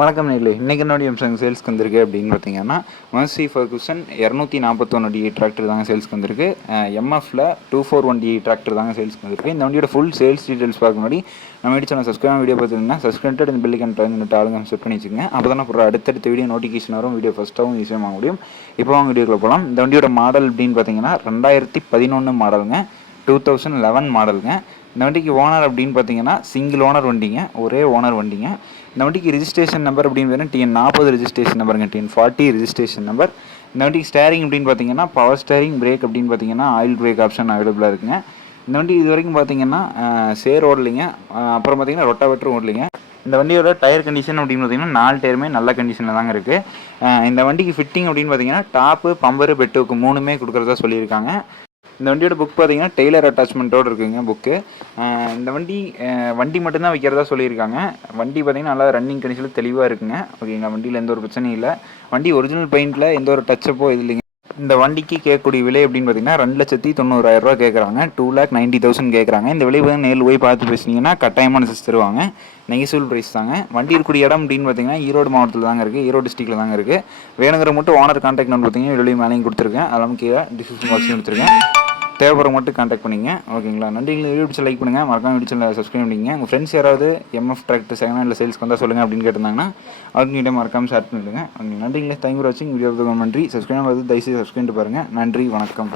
வணக்கம் நேர்களே, இன்றைக்கி என்னுடைய அம்சம் சேல்ஸ்க்கு வந்திருக்கு அப்படின்னு பார்த்தீங்கன்னா மர்சி ஃபர்குசன் 241 டிராக்டர் தாங்க சேல்ஸ்க்கு வந்திருக்கு. எம்எஃப்ல 241 டிராக்டர் தாங்க சேல்ஸ்க்கு வந்திருக்கு. இந்த வண்டியோட ஃபுல் சேல்ஸ் டீட்டெயில்ஸ் பார்க்க முன்னாடி நம்ம வீடியோ சேனல் சப்ஸ்கிரைப் வீடியோ பார்த்துருந்தீங்கன்னா சப்ஸ்கிரைப் இந்த பெல்லைக்கன் பண்ணிட்டு ஆளுங்க செட் பண்ணி வச்சுக்கோங்க. அப்போ தான் அப்புறம் அடுத்தடுத்த வீடியோ நோட்டிஃபிகேஷன் வரும், வீடியோ ஃபஸ்ட்டாகவும் ஈஸியாக வாங்க முடியும். இப்போ வாங்க வீடியோக்குள்ள போகலாம். இந்த வண்டியோட மாடல் அப்படின்னு பார்த்தீங்கன்னா 2011 மாடலுங்க, 2011 மாடலுங்க. இந்த வண்டிக்கு ஓனர் அப்படின்னு பார்த்தீங்கன்னா சிங்கிள் ஓனர் வண்டிங்க, ஒரே ஓனர் வண்டிங்க. இந்த வண்டிக்கு ரிஜிஸ்ட்ரேஷன் நம்பர் அப்படின்னு பார்த்தீங்கன்னா TN40 registration நம்பருங்க, TN40 registration number. இந்த வண்டிக்கு ஸ்டேரிங் அப்படின்னு பார்த்தீங்கன்னா பவர் ஸ்டேரிங், பிரேக் அப்படின்னு பார்த்தீங்கன்னா ஆயில் பிரேக் ஆப்ஷன் அவைலபிளாக இருக்குங்க. இந்த வண்டி இது வரைக்கும் பார்த்தீங்கன்னா சேர் ஓடலைங்க, அப்புறம் பார்த்தீங்கன்னா ரொட்டாவேட்டர் ஓடலைங்க. இந்த வண்டியோட டயர் கண்டிஷன் அப்படின்னு பார்த்தீங்கன்னா 4 டயருமே நல்ல கண்டிஷனில் தாங்க இருக்குது. இந்த வண்டிக்கு ஃபிட்டிங் அப்படின்னு பார்த்தீங்கன்னா டாப்பு, பம்பரு, பெட்டுக்கு 3மே கொடுக்குறதா சொல்லியிருக்காங்க. இந்த வண்டியோட புக் பார்த்தீங்கன்னா டெய்லர் அட்டாச்மெண்ட்டோடு இருக்குங்க புக்கு. இந்த வண்டி மட்டும்தான் வைக்கிறதா சொல்லியிருக்காங்க. வண்டி பார்த்தீங்கன்னா நல்லா ரன்னிங் கண்டிஷனில் தெளிவாக இருக்குங்க. ஓகேங்களா, வண்டியில் எந்த ஒரு பிரச்சனையும் இல்லை. வண்டி ஒரிஜினல் பெயிண்டில் எந்த ஒரு டச்சப்போ இது இல்லைங்க. இந்த வண்டிக்கு கேட்கக்கூடிய விலை அப்படின்னு பார்த்தீங்கன்னா 2,90,000 கேட்குறாங்க, 2,90,000 கேட்குறாங்க. இந்த விலை வந்து நேரில் போய் பார்த்து பேசுனீங்கன்னா கட்டாயமான சிஸ் தருவாங்க. நெகசிபிள் ப்ரைஸ் தாங்க. வண்டி இருக்கக்கூடிய இடம் அப்படின்னு பார்த்தீங்கன்னா ஈரோடு மாவட்டத்தில் தாங்க இருக்குது, ஈரோடு டிஸ்ட்ரிக்ட்டில் தாங்க இருக்குது. வேணுங்கிற மட்டும் ஓனர் கான்டாக்ட் நம்பர் பார்த்தீங்கன்னா வெளியே மேலேயும் கொடுத்துருக்கேன், அதெல்லாம் கீழே டிஸ்கிரிப்ஷன் பாக்ஸையும் கொடுத்துருக்கேன். தேவைப்படுற மட்டும் கான்டாக்ட் பண்ணிங்க. ஓகேங்களா, நன்றி. வீடியோ லைக் பண்ணுங்கள், மறக்காம வீடியோ சப்ஸ்கிரைப் பண்ணிங்க. உங்கள் ஃப்ரெண்ட்ஸ் யாராவது எம்எஃப் டிராக்டர் செகண்ட் ஹேண்டில் சேல்ஸ்க்கு வந்தால் சொல்லுங்கள் அப்படின்னு கேட்டிருந்தாங்கன்னா அதுக்கு நீட்டே மறக்காமல் ஷேர் பண்ணிவிடுங்க. ஓகே, நன்றிங்களே. தேங்க்யூ ஃபார் வாட்சிங். வீடியோ நன்றி. சப்ஸ்கிரைப் தயவுசெய்து சப்ஸ்கிரைப் பாருங்கள். நன்றி, வணக்கம்.